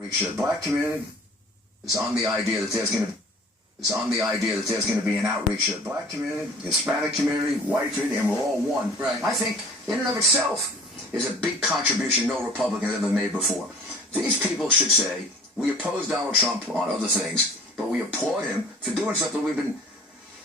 The black community is on the idea that there's going to be an outreach to the black community, Hispanic community, white community, and we're all one. Right. I think in and of itself is a big contribution no Republican has ever made before. These people should say, we oppose Donald Trump on other things, but we applaud him for doing something we've been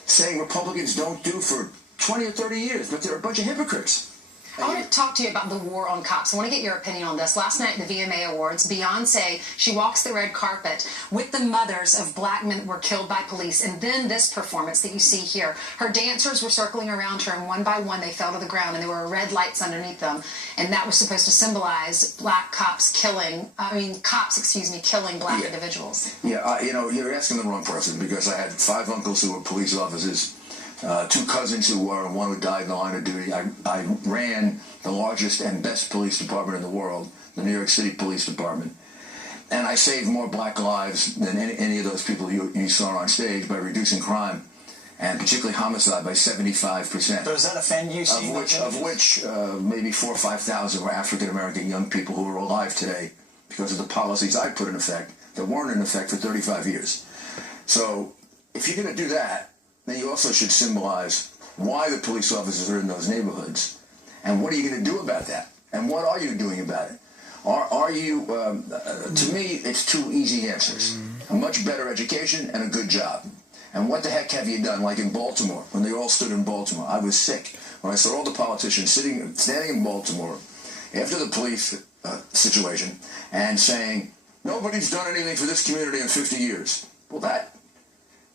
saying Republicans don't do for 20 or 30 years, but they're a bunch of hypocrites. I want to talk to you about the war on cops. I want to get your opinion on this. Last night at the VMA Awards, Beyonce, she walks the red carpet with the mothers of black men that were killed by police. And then this performance that you see here. Her dancers were circling around her, and one by one they fell to the ground, and there were red lights underneath them. And that was supposed to symbolize cops killing black individuals. Yeah, you're asking the wrong person, because I had 5 uncles who were police officers. 2 cousins who were, and one who died in the line of duty. I ran the largest and best police department in the world, the New York City Police Department. And I saved more black lives than any of those people you saw on stage by reducing crime, and particularly homicide, by 75%. Does that offend you? Of which maybe 4,000 or 5,000 were African-American young people who are alive today because of the policies I put in effect that weren't in effect for 35 years. So if you're going to do that, then you also should symbolize why the police officers are in those neighborhoods, and what are you going to do about that, and what are you doing about it? Are you, to me, it's 2 easy answers. A much better education and a good job. And what the heck have you done, like in Baltimore, when they all stood in Baltimore? I was sick when I saw all the politicians standing in Baltimore after the police situation and saying, nobody's done anything for this community in 50 years. Well, that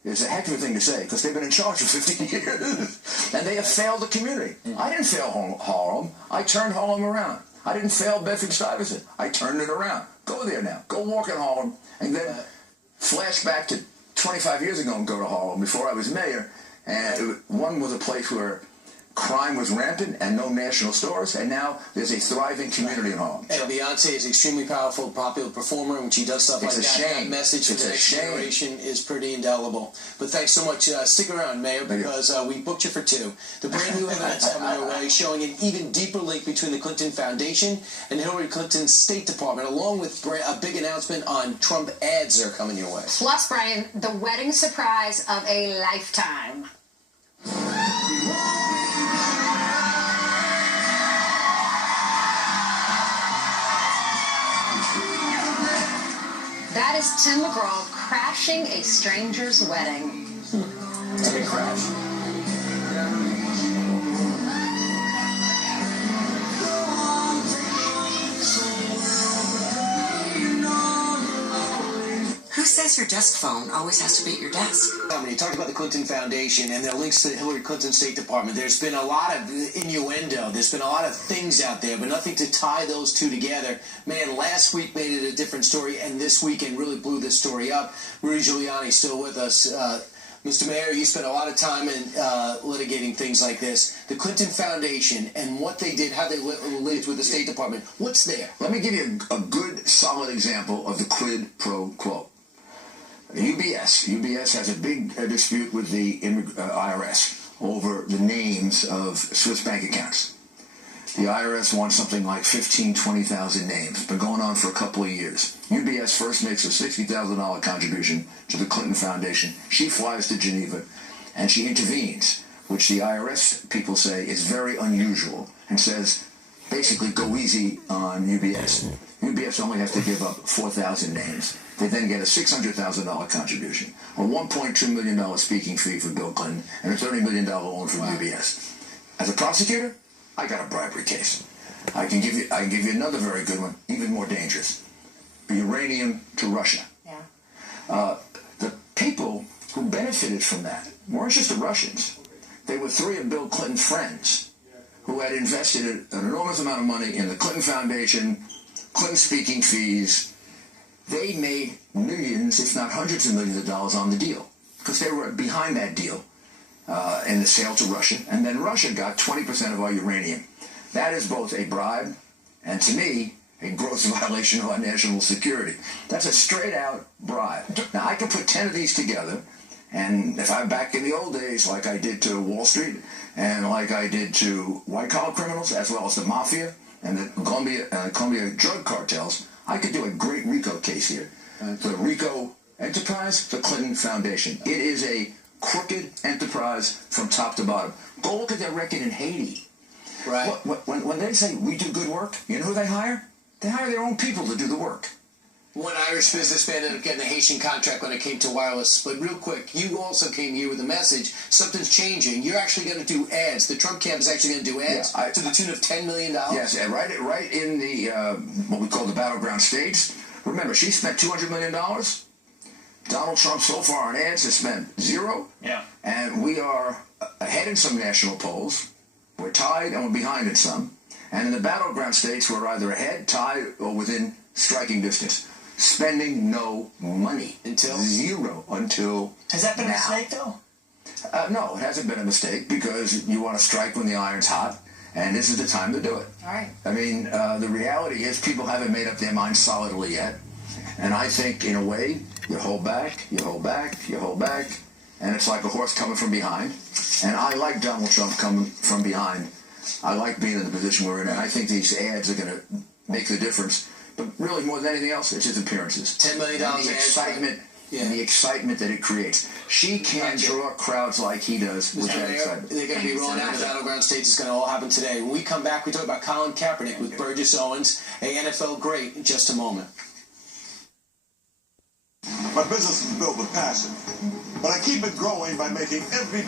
is a heck of a thing to say, because they've been in charge for 50 years, and they have failed the community. I didn't fail Harlem. I turned Harlem around. I didn't fail Bedford-Stuyvesant. I turned it around. Go there now. Go walk in Harlem, and then flash back to 25 years ago and go to Harlem before I was mayor, and one was a place where crime was rampant and no national stores, and now there's a thriving community in Harlem. And Beyonce is an extremely powerful, popular performer, and when she does stuff like that, that message for the next generation is pretty indelible. But thanks so much. Stick around, Mayor, because we booked you for 2. The brand new event's coming your way, showing an even deeper link between the Clinton Foundation and Hillary Clinton's State Department, along with a big announcement on Trump ads that are coming your way. Plus, Brian, the wedding surprise of a lifetime. That is Tim McGraw crashing a stranger's wedding. It's a big crash. Who says your desk phone always has to be at your desk? When you talk about the Clinton Foundation and their links to the Hillary Clinton State Department, there's been a lot of innuendo. There's been a lot of things out there, but nothing to tie those 2 together. Man, last week made it a different story, and this weekend really blew this story up. Rudy Giuliani still with us. Mr. Mayor, you spent a lot of time in litigating things like this. The Clinton Foundation and what they did, how they lived with the State Department. What's there? Let me give you a good, solid example of the quid pro quo. UBS has a big dispute with the IRS over the names of Swiss bank accounts. The IRS wants something like 15,000, 20,000 names. It's been going on for a couple of years. UBS first makes a $60,000 contribution to the Clinton Foundation. She flies to Geneva, and she intervenes, which the IRS people say is very unusual, and says, basically, go easy on UBS. UBS only has to give up 4,000 names. They then get a $600,000 contribution, a $1.2 million speaking fee for Bill Clinton, and a $30 million loan from UBS. As a prosecutor, I got a bribery case. I can give you another very good one, even more dangerous. Uranium to Russia. Yeah. The people who benefited from that weren't just the Russians. They were 3 of Bill Clinton's friends who had invested an enormous amount of money in the Clinton Foundation, Clinton speaking fees. They made millions, if not hundreds of millions of dollars on the deal, because they were behind that deal in the sale to Russia. And then Russia got 20% of our uranium. That is both a bribe and, to me, a gross violation of our national security. That's a straight-out bribe. Now, I can put 10 of these together, and if I'm back in the old days, like I did to Wall Street, and like I did to white-collar criminals, as well as the mafia and the Colombia drug cartels, I could do a great RICO case here. The RICO enterprise, the Clinton Foundation. It is a crooked enterprise from top to bottom. Go look at their record in Haiti. Right. When they say we do good work, you know who they hire? They hire their own people to do the work. One Irish businessman ended up getting a Haitian contract when it came to wireless. But real quick, you also came here with a message. Something's changing. You're actually going to do ads. The Trump camp is actually going to do ads to the tune of $10 million. Yes, and right in the what we call the battleground states. Remember, she spent $200 million. Donald Trump so far on ads has spent zero. Yeah. And we are ahead in some national polls. We're tied and we're behind in some. And in the battleground states, we're either ahead, tied, or within striking distance. Spending no money. Until? Zero. Until Has that been now. a mistake, though? No, it hasn't been a mistake because you want to strike when the iron's hot, and this is the time to do it. All right. I mean, the reality is people haven't made up their minds solidly yet. And I think, in a way, you hold back, you hold back, you hold back, and it's like a horse coming from behind. And I like Donald Trump coming from behind. I like being in the position we're in, and I think these ads are going to make the difference. But really, more than anything else, it's his appearances. $10 million And the excitement, and the excitement that it creates. She can't draw crowds like he does with that excitement. They're going to be rolling out the battleground states. It's going to all happen today. When we come back, we talk about Colin Kaepernick with Burgess Owens, a NFL great, in just a moment. My business is built with passion, but I keep it growing by making every